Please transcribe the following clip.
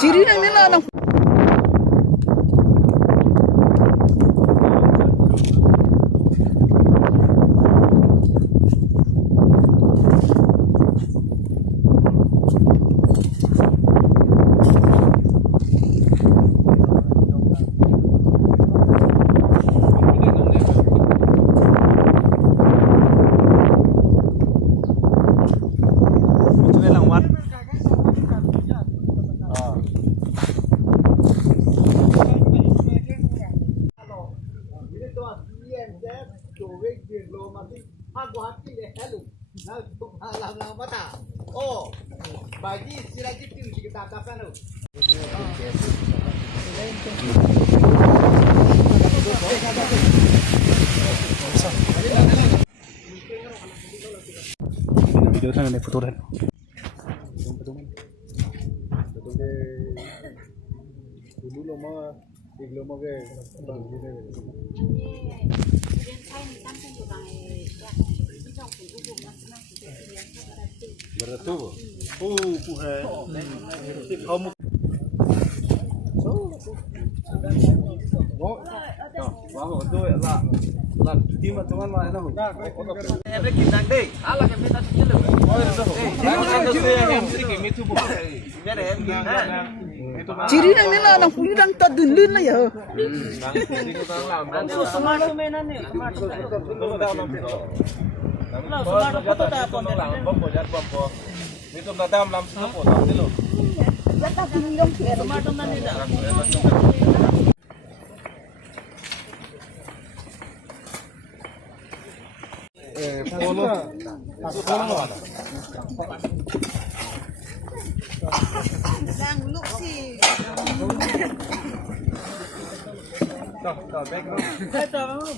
Ciri nang nila nang oh, bagi sila gitu kita katakan lo. Video sana naik foto dan. Dulu lama, lama ke bang ini. Betul. Puhe. Kamu. Wow, itu lah. Lah, di teman mana itu? Every kita deh. Ala ke kita sini loh. Ciri nang nila nang pulang tak dulu na ya. Background.